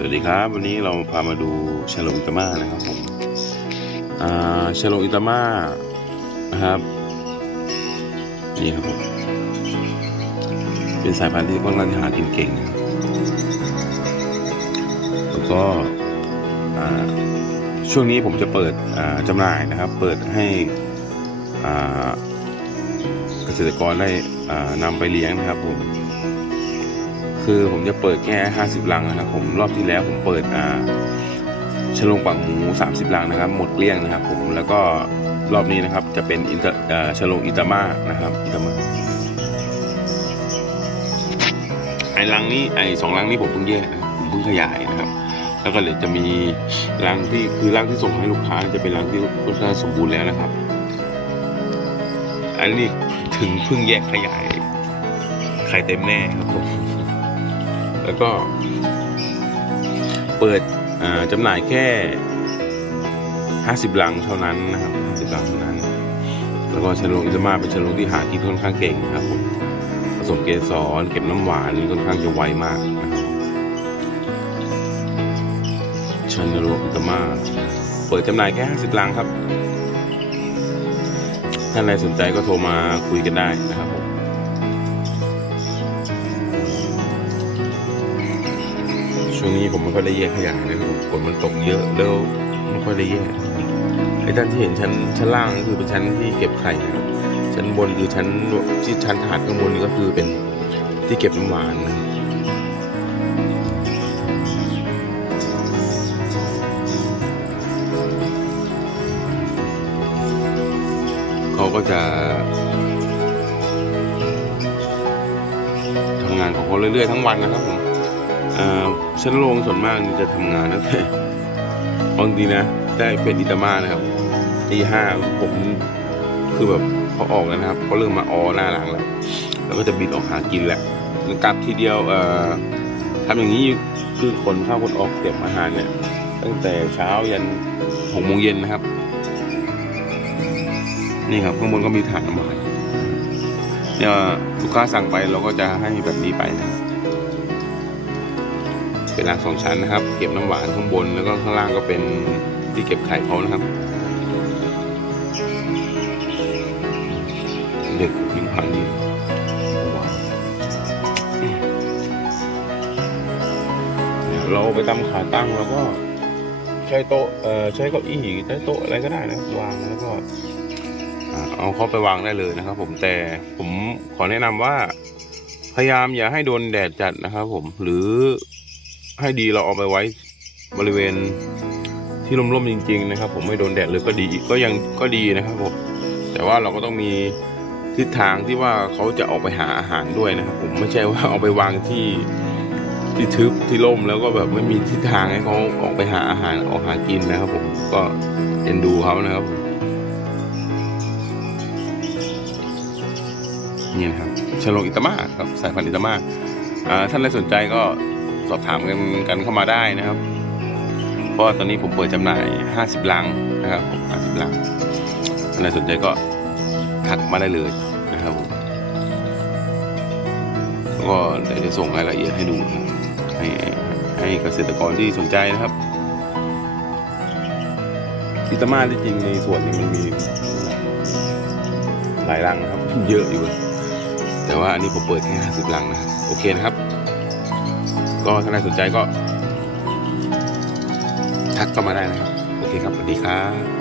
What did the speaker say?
สวัสดีครับ วันนี้เราพามาดูชาโลอิตาม่านะครับผมอ่าชโลอิตามานะครับนี่ครับผมเป็นสายพันธุ์ที่ค่อนข้างที่หากินเก่งนะครับแล้วก็ช่วงนี้ผมจะเปิดจำหน่ายนะครับ เปิดให้เกษตรกรได้นำไปเลี้ยงนะครับผม คือผมจะเปิดแค่ 50 ลังนะครับ ผมรอบที่แล้วผมเปิดอ่าชโลงปังหมู 30 ลังนะครับ หมดเกลี้ยงนะครับ ผมแล้วก็รอบนี้นะครับจะเป็นอินเตอร์ชโลงอิตามานะครับอิตามาไอ้ลังนี้ไอ้สองลังนี้ผมเพิ่งแยกนะผมเพิ่งขยายนะครับ แล้วก็เลยจะมีรังที่คือรังที่ส่งให้ลูกค้าจะเป็นรังที่ค่อนข้างสมบูรณ์แล้วนะครับ อันนี้ถึงเพิ่งแยกขยายไข่เต็มแน่ครับผม แล้วก็ เปิดจำหน่ายแค่ 50ลังเท่านั้นนะครับ50ลังเท่านั้น แล้วก็ชะโลงอิซามาเป็นชะโลงที่หากินค่อนข้างเก่งนะครับผมผสมเกสรเก็บน้ำหวานค่อนข้างจะไวมากนะครับชะโลงอิซามาเปิดจำหน่ายแค่ 50ลังครับ ท่านใดสนใจก็โทรมาคุยกันได้นะครับผม ช่วงนี้ผมไม่ค่อยได้แยกขยะนะครับฝนมันตกเยอะแล้วไม่ค่อยได้แยกไอ้ท่านที่เห็นชั้นชั้นล่างก็คือเป็นชั้นที่เก็บไข่นะครับชั้นบนคือชั้นที่ชั้นถาดข้างบนนี่ก็คือเป็นที่เก็บน้ำหวานนะครับเขาก็จะทำงานของเขาเรื่อยๆทั้งวันนะครับผม ชั้นโรงส่วนมากนี่จะทำงานตั้งแต่บางทีนะได้เป็นอิตามานะครับตีห้าผมคือแบบเขาออกแล้วนะครับเขาเริ่มมาออหน้าหลังแล้วแล้วก็จะบินออกหากินแหละกลับทีเดียวเอ่อทำอย่างนี้คือคนเข้าคนออกเก็บอาหารเนี่ย ตั้งแต่เช้ายันหกโมงเย็นนะครับ นี่ครับข้างบนก็มีถังน้ำมันเนี่ยลูกค้าสั่งไปเราก็จะให้แบบนี้ไปนะครับ เป็นรางสองชั้นนะครับ เก็บน้ำหวานข้างบนแล้วก็ข้างล่างก็เป็นที่เก็บไข่เขานะครับเด็กยิงพันดีเนี่ยเราไปตำขาตั้งแล้วก็ใช้โต๊ะเอ่อใช้เก้าอี้ใช้โต๊ะอะไรก็ได้นะวางแล้วก็เอาเขาไปวางได้เลยนะครับ ผมแต่ผมขอแนะนำว่า พยายามอย่าให้โดนแดดจัดนะครับ ผมหรือ ให้ดีเราเอาไปไว้บริเวณที่ร่มๆจริง ๆ นะครับ ผมไม่โดนแดดเลยก็ดีก็ยังก็ดีนะครับผมแต่ว่าเราก็ต้องมีทิศทางที่ว่าเขาจะออกไปหาอาหารด้วยนะครับ ผมไม่ใช่ว่าเอาไปวางที่ที่ทึบที่ร่มแล้วก็แบบไม่มีทิศทางให้เขาออกไปหาอาหารออกหากินนะครับ ผมก็เอ็นดูเขานะครับนี่นะครับชโลงอิตามาครับสายพันธุ์อิตามาท่านใดสนใจก็ สอบถามกันกันเข้ามาได้นะครับ เพราะตอนนี้ผมเปิดจำหน่าย 50 ลังนะครับผม50 ลังท่านใดสนใจก็ทักมาได้เลยนะครับผมแล้วก็เดี๋ยวจะส่งรายละเอียดให้ดูให้ให้เกษตรกรที่สนใจนะครับอิตามาที่จริงในส่วนนี้มันมีหลายรังครับ เยอะอยู่ แต่ว่าอันนี้ผมเปิดแค่50 ลังนะครับ โอเคนะครับ ก็ถ้าใครสนใจก็ ทักเข้ามาได้นะครับ โอเคครับ สวัสดีครับ